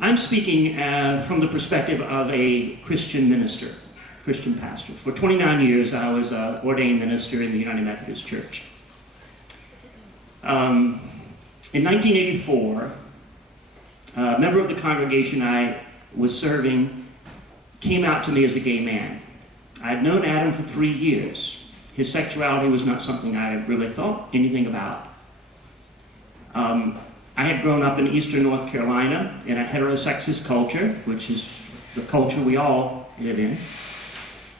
I'm speaking from the perspective of a Christian minister, Christian pastor. For 29 years, I was an ordained minister in the United Methodist Church. In 1984, a member of the congregation I was serving came out to me as a gay man. I had known Adam for 3 years. His sexuality was not something I really thought anything about. I had grown up in eastern North Carolina in a heterosexist culture, which is the culture we all live in.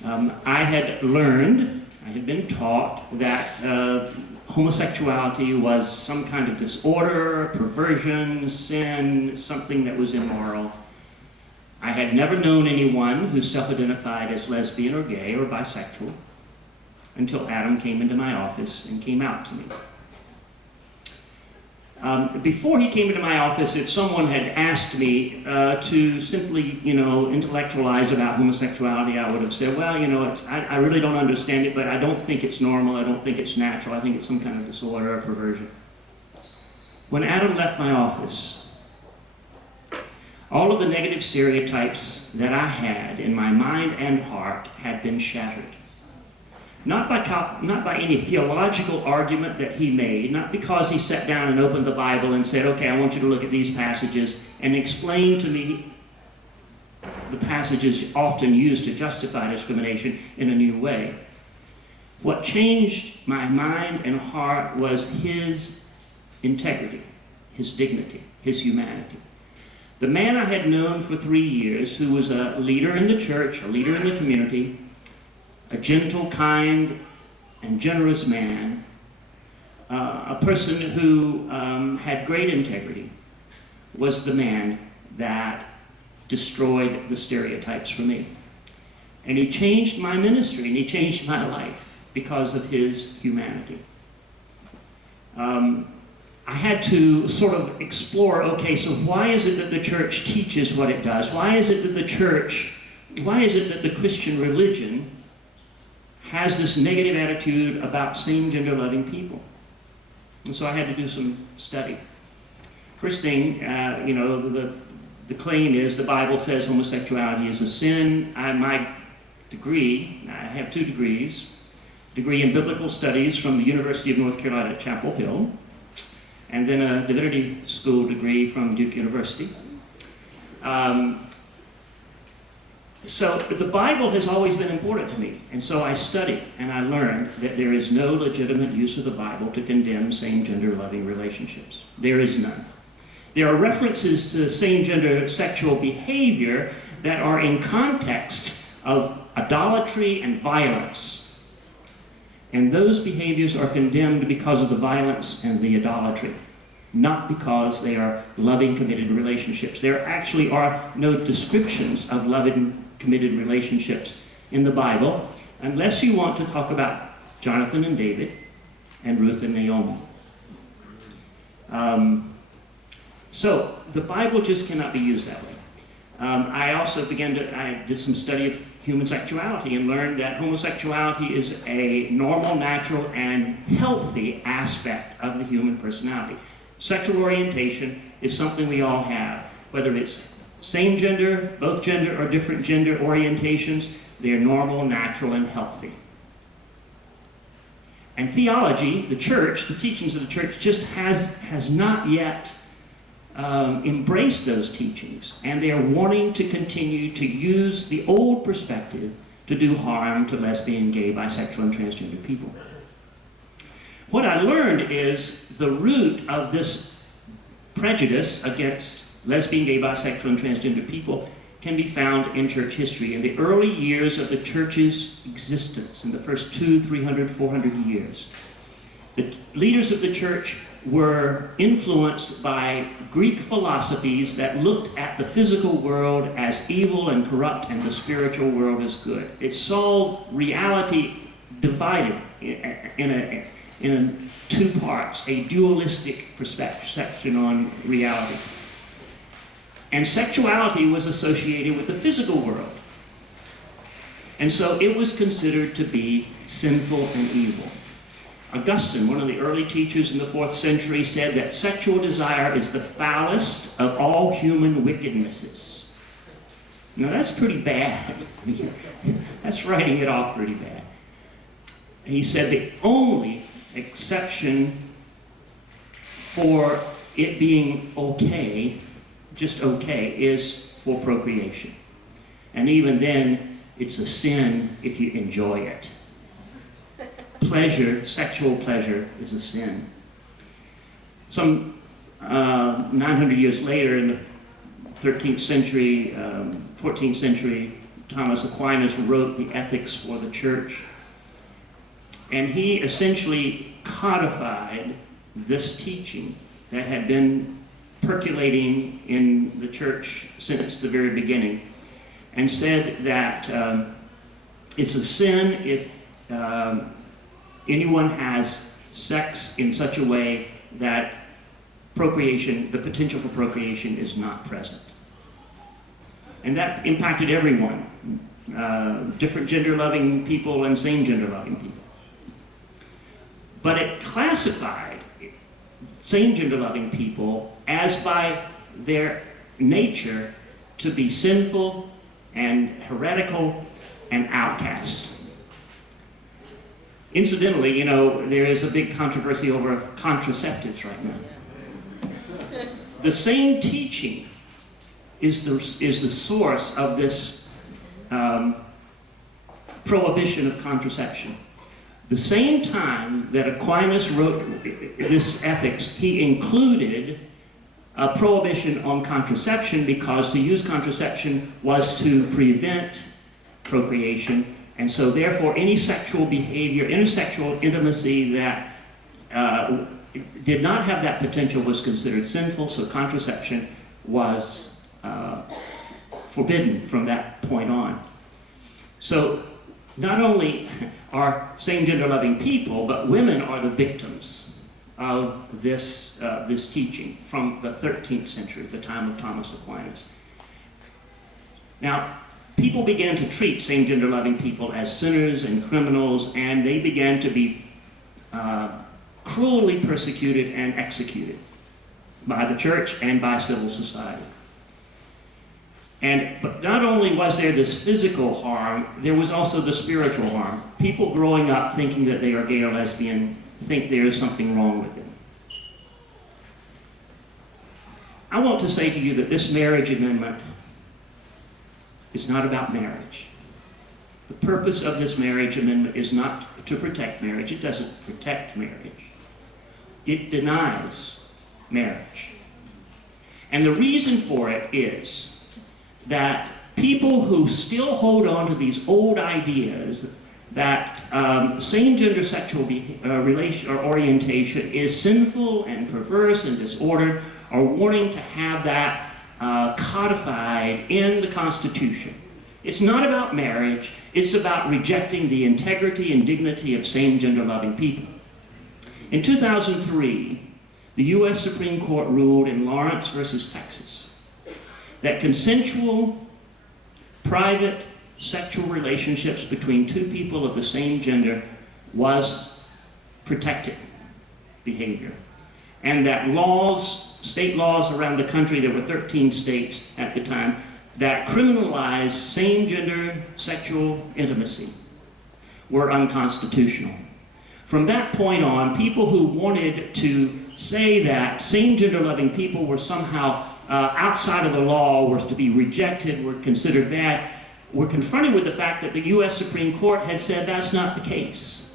I had been taught that homosexuality was some kind of disorder, perversion, sin, something that was immoral. I had never known anyone who self-identified as lesbian or gay or bisexual until Adam came into my office and came out to me. Before he came into my office, if someone had asked me to simply, intellectualize about homosexuality, I would have said, well, I really don't understand it, but I don't think it's normal, I don't think it's natural, I think it's some kind of disorder or perversion. When Adam left my office, all of the negative stereotypes that I had in my mind and heart had been shattered. Not by any theological argument that he made, not because he sat down and opened the Bible and said, okay, I want you to look at these passages and explain to me the passages often used to justify discrimination in a new way. What changed my mind and heart was his integrity, his dignity, his humanity. The man I had known for 3 years, who was a leader in the church, a leader in the community, a gentle, kind, and generous man, a person who had great integrity, was the man that destroyed the stereotypes for me. And he changed my ministry, and he changed my life because of his humanity. I had to sort of explore, okay, so why is it that the church teaches what it does? Why is it that the Christian religion has this negative attitude about same-gender loving people? And so I had to do some study. First thing, the claim is the Bible says homosexuality is a sin. My degree, I have 2 degrees, degree in biblical studies from the University of North Carolina at Chapel Hill, and then a divinity school degree from Duke University. So the Bible has always been important to me, and so I studied and I learned that there is no legitimate use of the Bible to condemn same-gender loving relationships. There is none. There are references to same-gender sexual behavior that are in context of idolatry and violence, and those behaviors are condemned because of the violence and the idolatry, not because they are loving, committed relationships. There actually are no descriptions of loving, committed relationships in the Bible, unless you want to talk about Jonathan and David and Ruth and Naomi. So the Bible just cannot be used that way. I did some study of human sexuality and learned that homosexuality is a normal, natural, and healthy aspect of the human personality. Sexual orientation is something we all have, whether it's same gender, both gender, or different gender orientations. They're normal, natural, and healthy. And theology, the church, the teachings of the church, just has not yet embraced those teachings, and they are wanting to continue to use the old perspective to do harm to lesbian, gay, bisexual, and transgender people. What I learned is the root of this prejudice against lesbian, gay, bisexual, and transgender people can be found in church history. In the early years of the church's existence, in the first 200, 300, 400 years, the leaders of the church were influenced by Greek philosophies that looked at the physical world as evil and corrupt and the spiritual world as good. It saw reality divided in 2 parts, a dualistic perception on reality. And sexuality was associated with the physical world. And so it was considered to be sinful and evil. Augustine, one of the early teachers in the 4th century, said that sexual desire is the foulest of all human wickednesses. Now that's pretty bad. That's writing it off pretty bad. He said the only exception for it being okay, just okay, is for procreation. And even then, it's a sin if you enjoy it. Pleasure, sexual pleasure, is a sin. Some 900 years later, in the 13th century, 14th century, Thomas Aquinas wrote the Ethics for the Church. And he essentially codified this teaching that had been percolating in the church since the very beginning, and said that it's a sin if anyone has sex in such a way that procreation, the potential for procreation, is not present. And that impacted everyone, different gender-loving people and same gender-loving people. But it classified same gender-loving people as by their nature to be sinful and heretical and outcast. Incidentally, you know, there is a big controversy over contraceptives right now. The same teaching is the source of this prohibition of contraception. The same time that Aquinas wrote this ethics, he included a prohibition on contraception, because to use contraception was to prevent procreation, and so therefore any sexual behavior, any sexual intimacy that did not have that potential was considered sinful, so contraception was forbidden from that point on. So not only are same-gender loving people, but women are the victims of this, this teaching from the 13th century, the time of Thomas Aquinas. Now, people began to treat same-gender loving people as sinners and criminals, and they began to be cruelly persecuted and executed by the church and by civil society. But not only was there this physical harm, there was also the spiritual harm. People growing up thinking that they are gay or lesbian think there is something wrong with them. I want to say to you that this marriage amendment is not about marriage. The purpose of this marriage amendment is not to protect marriage. It doesn't protect marriage. It denies marriage. And the reason for it is that people who still hold on to these old ideas that same-gender sexual relation or orientation is sinful and perverse and disordered are wanting to have that codified in the Constitution. It's not about marriage, it's about rejecting the integrity and dignity of same-gender loving people. In 2003, the U.S. Supreme Court ruled in Lawrence versus Texas that consensual, private sexual relationships between two people of the same gender was protected behavior. And that laws, state laws around the country, there were 13 states at the time, that criminalized same-gender sexual intimacy were unconstitutional. From that point on, people who wanted to say that same-gender loving people were somehow outside of the law, were to be rejected, were considered bad, were confronted with the fact that the U.S. Supreme Court had said that's not the case.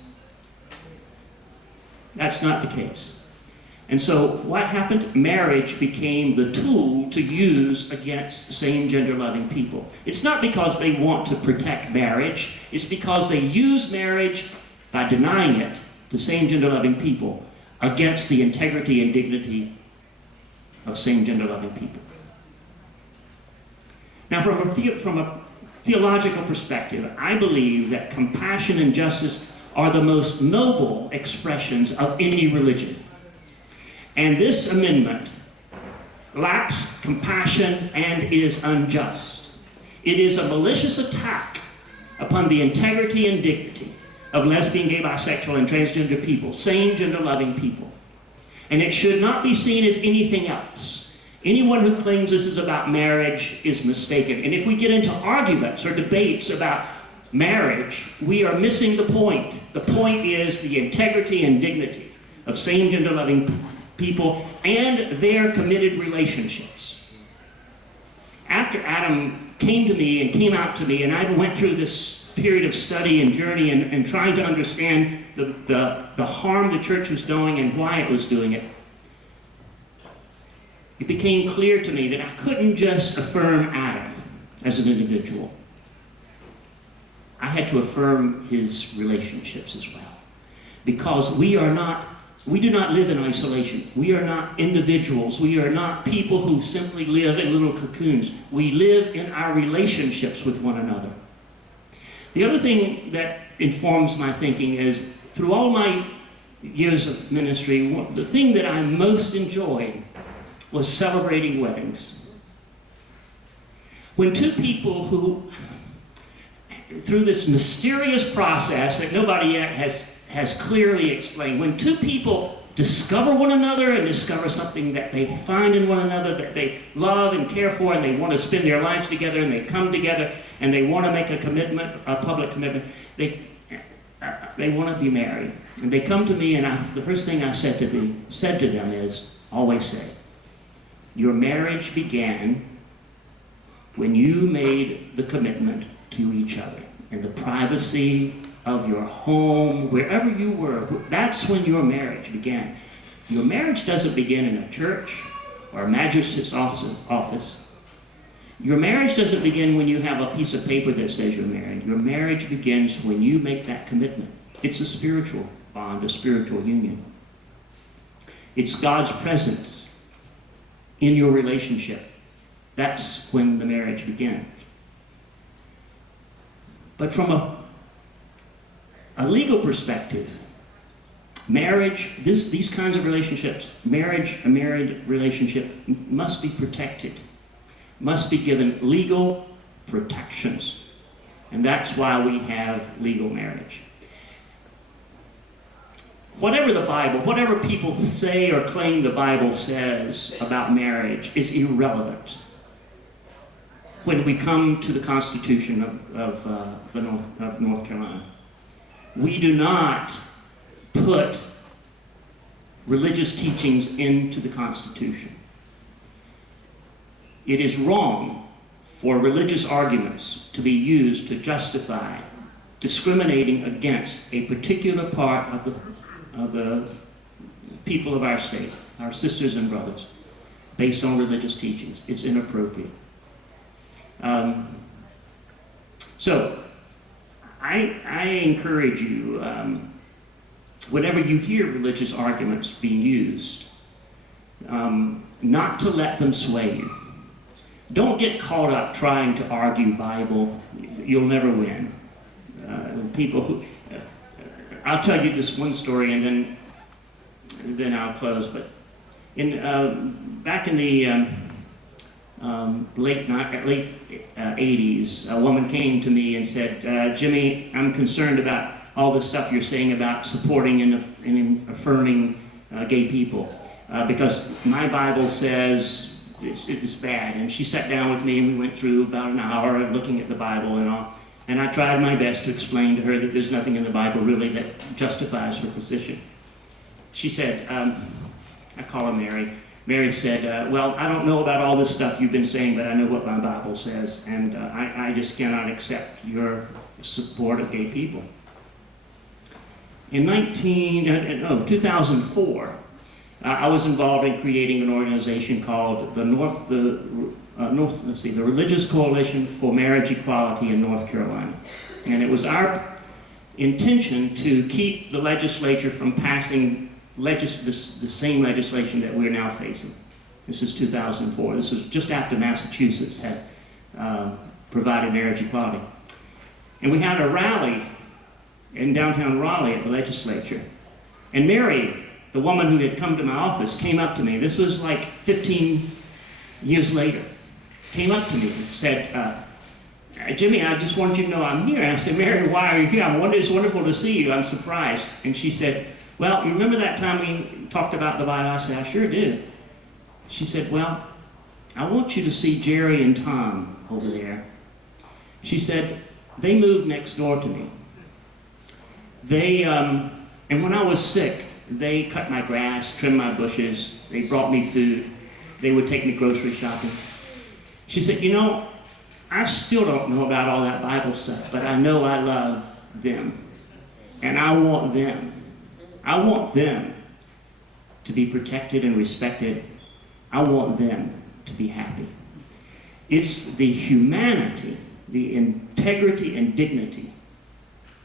That's not the case. And so what happened? Marriage became the tool to use against same-gender loving people. It's not because they want to protect marriage, it's because they use marriage by denying it to same-gender loving people against the integrity and dignity of same-gender loving people. Now, from a theological perspective, I believe that compassion and justice are the most noble expressions of any religion. And this amendment lacks compassion and is unjust. It is a malicious attack upon the integrity and dignity of lesbian, gay, bisexual, and transgender people, same gender-loving people. And it should not be seen as anything else. Anyone who claims this is about marriage is mistaken. And if we get into arguments or debates about marriage, we are missing the point. The point is the integrity and dignity of same gender-loving people and their committed relationships. After Adam came to me and came out to me, and I went through this period of study and journey and trying to understand the harm the church was doing and why it was doing it, it became clear to me that I couldn't just affirm Adam as an individual. I had to affirm his relationships as well. Because we do not live in isolation. We are not individuals. We are not people who simply live in little cocoons. We live in our relationships with one another. The other thing that informs my thinking is, through all my years of ministry, the thing that I most enjoyed was celebrating weddings. When two people who, through this mysterious process that nobody yet has clearly explained, when two people discover one another and discover something that they find in one another that they love and care for, and they want to spend their lives together, and they come together and they want to make a commitment, a public commitment, they want to be married. And they come to me, and the first thing I said to them is, always say, your marriage began when you made the commitment to each other in the privacy of your home, wherever you were. That's when your marriage began. Your marriage doesn't begin in a church or a magistrate's office. Your marriage doesn't begin when you have a piece of paper that says you're married. Your marriage begins when you make that commitment. It's a spiritual bond, a spiritual union. It's God's presence in your relationship. That's when the marriage began. But from a legal perspective, marriage, these kinds of relationships, a married relationship must be protected, must be given legal protections. And that's why we have legal marriage. Whatever the Bible, whatever people say or claim the Bible says about marriage is irrelevant when we come to the Constitution of North Carolina. We do not put religious teachings into the Constitution. It is wrong for religious arguments to be used to justify discriminating against a particular part of the people of our state, our sisters and brothers, based on religious teachings. It's inappropriate. So, I encourage you, whenever you hear religious arguments being used, not to let them sway you. Don't get caught up trying to argue Bible. You'll never win. People who, I'll tell you this one story and then I'll close. But back in the late 80s, a woman came to me and said, Jimmy, I'm concerned about all the stuff you're saying about supporting and affirming gay people, because my Bible says it's bad. And she sat down with me and we went through about an hour of looking at the Bible and all. And I tried my best to explain to her that there's nothing in the Bible really that justifies her position. She said, I call her Mary. Mary said, well, I don't know about all this stuff you've been saying, but I know what my Bible says, and I just cannot accept your support of gay people. In 2004, I was involved in creating an organization called the Religious Coalition for Marriage Equality in North Carolina. And it was our intention to keep the legislature from passing the same legislation that we're now facing. This is 2004. This was just after Massachusetts had provided marriage equality. And we had a rally in downtown Raleigh at the legislature. And Mary, the woman who had come to my office, came up to me. This was like 15 years later. Came up to me and said, Jimmy, I just want you to know I'm here. And I said, Mary, why are you here? It's wonderful to see you. I'm surprised. And she said, well, you remember that time we talked about the Bible? I said, I sure do. She said, well, I want you to see Jerry and Tom over there. She said, they moved next door to me. And when I was sick, they cut my grass, trimmed my bushes, they brought me food, they would take me grocery shopping. She said, you know, I still don't know about all that Bible stuff, but I know I love them. And I want them. I want them to be protected and respected. I want them to be happy. It's the humanity, the integrity and dignity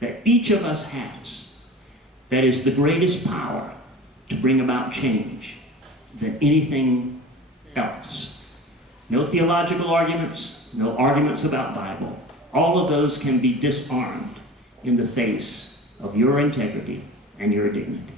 that each of us has that is the greatest power to bring about change than anything else. No theological arguments, no arguments about Bible. All of those can be disarmed in the face of your integrity and your dignity.